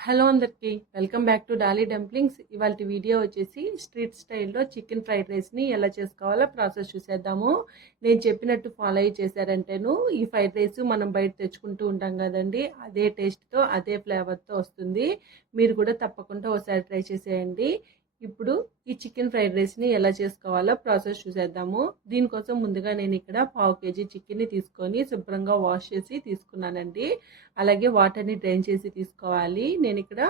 Hello అందరికీ welcome back to Dolly Dumplings. ఇవాళ video వచ్చేసి స్ట్రీట్ స్టైల్లో చికెన్ ఫ్రైడ్ రైస్ని ఎలా చేసుకోవాలో ప్రాసెస్ చూసేద్దాము. నేను చెప్పినట్టు ఫాలో అయ్యి చేశారంటేను ఈ ఫ్రైడ్ రైస్ మనం బయట తెచ్చుకుంటూ ఉంటాం కదండి అదే టేస్ట్తో అదే ఫ్లేవర్తో వస్తుంది. మీరు కూడా తప్పకుండా ఒకసారి ట్రై చేసేయండి. ఇప్పుడు ఈ చికెన్ ఫ్రైడ్ రైస్ని ఎలా చేసుకోవాలో ప్రాసెస్ చూసేద్దాము. దీనికోసం ముందుగా నేను ఇక్కడ పావు కేజీ చికెన్ని తీసుకొని శుభ్రంగా వాష్ చేసి తీసుకున్నానండి. అలాగే వాటర్ని డ్రైన్ చేసి తీసుకోవాలి. నేను ఇక్కడ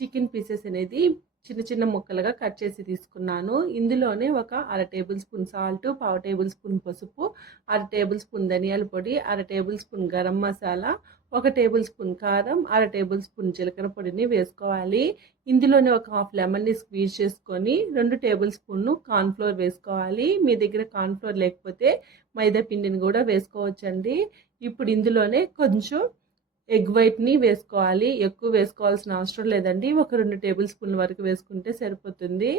చికెన్ పీసెస్ అనేది చిన్న చిన్న ముక్కలుగా కట్ చేసి తీసుకున్నాను. ఇందులోనే ఒక అర టేబుల్ స్పూన్ సాల్ట్ పావు టేబుల్ స్పూన్ పసుపు అర టేబుల్ స్పూన్ ధనియాల పొడి అర టేబుల్ స్పూన్ గరం మసాలా ఒక టేబుల్ స్పూన్ కారం అర టేబుల్ స్పూన్ జీలకర్ర పొడిని వేసుకోవాలి. ఇందులోనే ఒక హాఫ్ లెమన్ని స్క్వీజ్ చేసుకొని రెండు టేబుల్ స్పూన్ను కార్న్ఫ్లోర్ వేసుకోవాలి. మీ దగ్గర కార్న్ఫ్లోర్ లేకపోతే మైదా పిండిని కూడా వేసుకోవచ్చండి. ఇప్పుడు ఇందులోనే కొంచెం ఎగ్ వైట్ని వేసుకోవాలి. ఎక్కువ వేసుకోవాల్సిన అవసరం లేదండి. ఒక రెండు టేబుల్ స్పూన్ వరకు వేసుకుంటే సరిపోతుంది.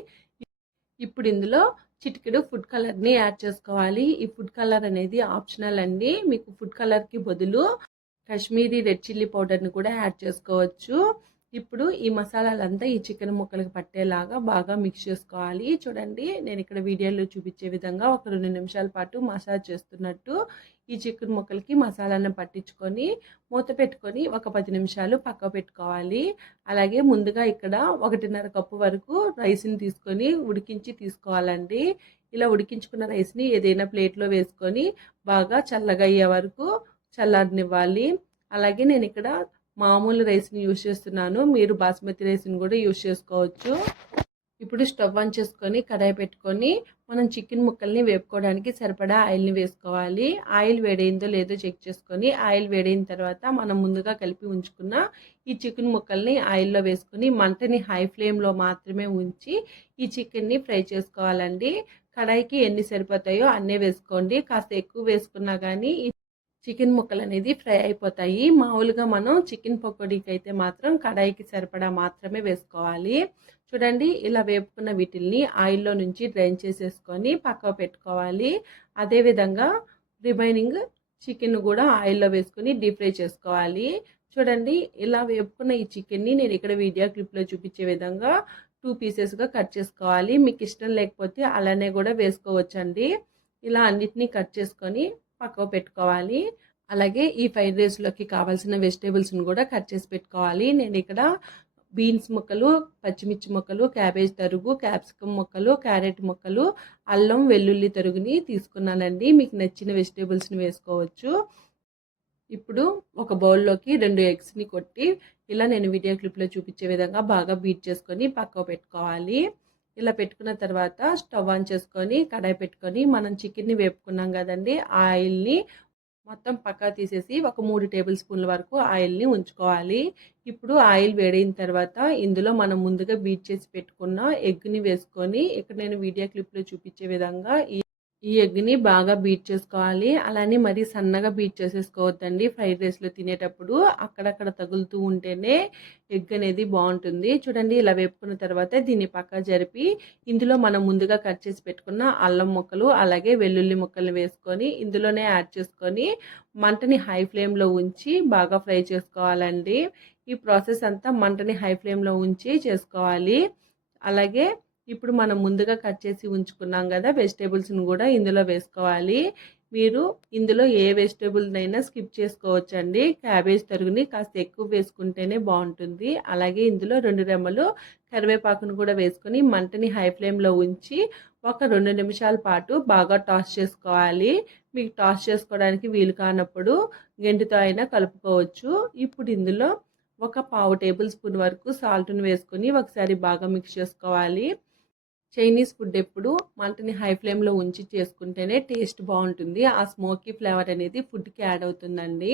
ఇప్పుడు ఇందులో చిటికెడు ఫుడ్ కలర్ని యాడ్ చేసుకోవాలి. ఈ ఫుడ్ కలర్ అనేది ఆప్షనల్ అండి. మీకు ఫుడ్ కలర్కి బదులు కశ్మీరీ రెడ్ చిల్లీ పౌడర్ని కూడా యాడ్ చేసుకోవచ్చు. ఇప్పుడు ఈ మసాలాలంతా ఈ చికెన్ ముక్కలకు పట్టేలాగా బాగా మిక్స్ చేసుకోవాలి. చూడండి నేను ఇక్కడ వీడియోలో చూపించే విధంగా ఒక రెండు నిమిషాల పాటు మసాజ్ చేస్తున్నట్టు ఈ చికెన్ ముక్కలకి మసాలాను పట్టించుకొని మూత పెట్టుకొని ఒక పది నిమిషాలు పక్క పెట్టుకోవాలి. అలాగే ముందుగా ఇక్కడ ఒకటిన్నర కప్పు వరకు రైస్ని తీసుకొని ఉడికించి తీసుకోవాలండి. ఇలా ఉడికించుకున్న రైస్ని ఏదైనా ప్లేట్లో వేసుకొని బాగా చల్లగా అయ్యే వరకు చల్లారనివ్వాలి. అలాగే నేను ఇక్కడ మామూలు రైస్ని యూజ్ చేస్తున్నాను. మీరు బాస్మతి రైస్ని కూడా యూజ్ చేసుకోవచ్చు. ఇప్పుడు స్టవ్ ఆన్ చేసుకొని కడాయి పెట్టుకొని మనం చికెన్ ముక్కల్ని వేపుకోవడానికి సరిపడా ఆయిల్ని వేసుకోవాలి. ఆయిల్ వేడైందో లేదో చెక్ చేసుకొని ఆయిల్ వేడైన తర్వాత మనం ముందుగా కలిపి ఉంచుకున్న ఈ చికెన్ ముక్కల్ని ఆయిల్లో వేసుకొని మంటని హై ఫ్లేమ్లో మాత్రమే ఉంచి ఈ చికెన్ని ఫ్రై చేసుకోవాలండి. కడాయికి ఎన్ని సరిపోతాయో అన్నీ వేసుకోండి. కాస్త ఎక్కువ వేసుకున్నా కానీ చికెన్ ముక్కలు అనేది ఫ్రై అయిపోతాయి. మామూలుగా మనం చికెన్ పకోడీకి అయితే మాత్రం కడాయికి సరిపడా మాత్రమే వేసుకోవాలి. చూడండి ఇలా వేపుకున్న వీటిల్ని ఆయిల్లో నుంచి డ్రైన్ చేసేసుకొని పక్కకు పెట్టుకోవాలి. అదేవిధంగా రిమైనింగ్ చికెన్ కూడా ఆయిల్లో వేసుకొని డీప్ ఫ్రై చేసుకోవాలి. చూడండి ఇలా వేపుకున్న ఈ చికెన్ని నేను ఇక్కడ వీడియో క్లిప్లో చూపించే విధంగా టూ పీసెస్గా కట్ చేసుకోవాలి. మీకు ఇష్టం లేకపోతే అలానే కూడా వేసుకోవచ్చండి. ఇలా అన్నిటినీ కట్ చేసుకొని పక్కకు పెట్టుకోవాలి. అలాగే ఈ ఫ్రైడ్ రైస్లోకి కావాల్సిన వెజిటేబుల్స్ని కూడా కట్ చేసి పెట్టుకోవాలి. నేను ఇక్కడ బీన్స్ ముక్కలు పచ్చిమిర్చి ముక్కలు క్యాబేజ్ తరుగు క్యాప్సికమ్ ముక్కలు క్యారెట్ ముక్కలు అల్లం వెల్లుల్లి తరుగుని తీసుకున్నానండి. మీకు నచ్చిన వెజిటేబుల్స్ని వేసుకోవచ్చు. ఇప్పుడు ఒక బౌల్లోకి రెండు ఎగ్స్ని కొట్టి ఇలా నేను వీడియో క్లిప్లో చూపించే విధంగా బాగా బీట్ చేసుకొని పక్కకు పెట్టుకోవాలి. ఇలా పెట్టుకున్న తర్వాత స్టవ్ ఆన్ చేసుకొని కడాయి పెట్టుకొని మనం చికెన్ని వేపుకున్నాం కదండి ఆ ఆయిల్ని మొత్తం పక్కా తీసేసి ఒక మూడు టేబుల్ స్పూన్ల వరకు ఆయిల్ని ఉంచుకోవాలి. ఇప్పుడు ఆయిల్ వేడైన తర్వాత ఇందులో మనం ముందుగా బీట్ చేసి పెట్టుకున్న ఎగ్ని వేసుకొని ఇక్కడ నేను వీడియో క్లిప్లో చూపించే విధంగా ఈ ఎగ్ని బాగా బీట్ చేసుకోవాలి. అలానే మరీ సన్నగా బీట్ చేసేసుకోవద్దండి. ఫ్రైడ్ రైస్లో తినేటప్పుడు అక్కడక్కడ తగులుతూ ఉంటేనే ఎగ్ అనేది బాగుంటుంది. చూడండి ఇలా వేపుకున్న తర్వాత దీన్ని పక్క జరిపి ఇందులో మనం ముందుగా కట్ చేసి పెట్టుకున్న అల్లం ముక్కలు అలాగే వెల్లుల్లి ముక్కలు వేసుకొని ఇందులోనే యాడ్ చేసుకొని మంటని హై ఫ్లేమ్లో ఉంచి బాగా ఫ్రై చేసుకోవాలండి. ఈ ప్రాసెస్ అంతా మంటని హై ఫ్లేమ్లో ఉంచి చేసుకోవాలి. అలాగే ఇప్పుడు మనం ముందుగా కట్ చేసి ఉంచుకున్నాం కదా వెజిటేబుల్స్ని కూడా ఇందులో వేసుకోవాలి. మీరు ఇందులో ఏ వెజిటేబుల్నైనా స్కిప్ చేసుకోవచ్చండి. క్యాబేజ్ తరుగుని కాస్త ఎక్కువ వేసుకుంటేనే బాగుంటుంది. అలాగే ఇందులో రెండు రెమ్మలు కరివేపాకును కూడా వేసుకొని మంటని హై ఫ్లేమ్లో ఉంచి ఒక రెండు నిమిషాల పాటు బాగా టాస్ చేసుకోవాలి. మీకు టాస్ చేసుకోవడానికి వీలు కానప్పుడు గెంటితో అయినా కలుపుకోవచ్చు. ఇప్పుడు ఇందులో ఒక పావు టేబుల్ స్పూన్ వరకు సాల్ట్ని వేసుకొని ఒకసారి బాగా మిక్స్ చేసుకోవాలి. చైనీస్ ఫుడ్ ఎప్పుడు మంటని హై ఫ్లేమ్లో ఉంచి చేసుకుంటేనే టేస్ట్ బాగుంటుంది. ఆ స్మోకీ ఫ్లేవర్ అనేది ఫుడ్కి యాడ్ అవుతుందండి.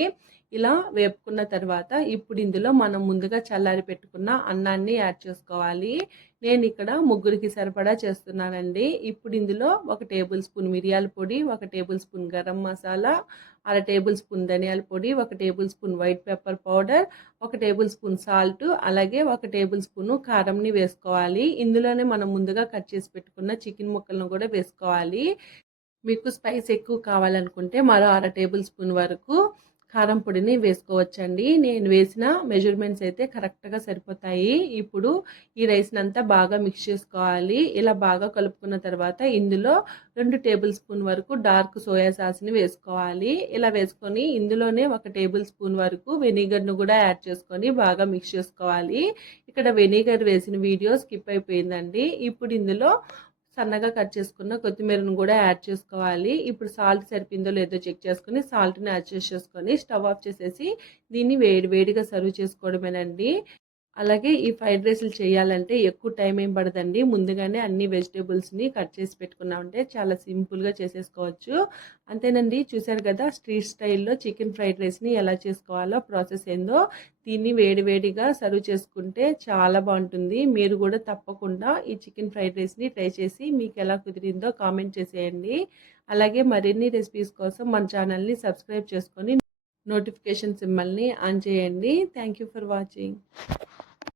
ఇలా వేపుకున్న తర్వాత ఇప్పుడు ఇందులో మనం ముందుగా చల్లారి పెట్టుకున్న అన్నాన్ని యాడ్ చేసుకోవాలి. నేను ఇక్కడ ముగ్గురికి సరిపడా చేస్తున్నానండి. ఇప్పుడు ఇందులో ఒక టేబుల్ స్పూన్ మిరియాల పొడి ఒక టేబుల్ స్పూన్ గరం మసాలా అర టేబుల్ స్పూన్ ధనియాల పొడి ఒక tablespoon white pepper powder ఒక టేబుల్ స్పూన్ సాల్ట్ అలాగే ఒక టేబుల్ స్పూన్ కారంని వేసుకోవాలి. ఇందులోనే మనం ముందుగా కట్ చేసి పెట్టుకున్న చికెన్ ముక్కలను కూడా వేసుకోవాలి. మీకు స్పైస్ ఎక్కువ కావాలనుకుంటే మరో అర టేబుల్ స్పూన్ వరకు కారం పొడిని వేసుకోవచ్చండి. నేను వేసిన మెజర్మెంట్స్ అయితే కరెక్ట్గా సరిపోతాయి. ఇప్పుడు ఈ రైస్ని అంతా బాగా మిక్స్ చేసుకోవాలి. ఇలా బాగా కలుపుకున్న తర్వాత ఇందులో రెండు టేబుల్ స్పూన్ వరకు డార్క్ సోయా సాస్ని వేసుకోవాలి. ఇలా వేసుకొని ఇందులోనే ఒక టేబుల్ స్పూన్ వరకు వెనిగర్ను కూడా యాడ్ చేసుకొని బాగా మిక్స్ చేసుకోవాలి. ఇక్కడ వెనిగర్ వేసిన వీడియో స్కిప్ అయిపోయిందండి. ఇప్పుడు ఇందులో సన్నగా కట్ చేసుకున్న కొత్తిమీరను కూడా యాడ్ చేసుకోవాలి. ఇప్పుడు సాల్ట్ సరిపోయిందో లేదో చెక్ చేసుకుని సాల్ట్ని యాడ్ చేసుకొని స్టవ్ ఆఫ్ చేసేసి దీన్ని వేడి వేడిగా సర్వ్ చేసుకోవడమేనండి. అలాగే ఈ ఫ్రైడ్ రైస్లు చేయాలంటే ఎక్కువ టైం ఏం పడదండి. ముందుగానే అన్ని వెజిటేబుల్స్ని కట్ చేసి పెట్టుకున్నామంటే చాలా సింపుల్గా చేసేసుకోవచ్చు. అంతేనండి చూసారు కదా స్ట్రీట్ స్టైల్లో చికెన్ ఫ్రైడ్ రైస్ని ఎలా చేసుకోవాలో ప్రాసెస్ ఏందో. దీన్ని వేడివేడిగా సర్వ్ చేసుకుంటే చాలా బాగుంటుంది. మీరు కూడా తప్పకుండా ఈ చికెన్ ఫ్రైడ్ రైస్ని ట్రై చేసి మీకు ఎలా కుదిరిందో కామెంట్ చేసేయండి. అలాగే మరిన్ని రెసిపీస్ కోసం మన ఛానల్ని సబ్స్క్రైబ్ చేసుకొని నోటిఫికేషన్ సింబల్ని ఆన్ చేయండి. Thank you for watching.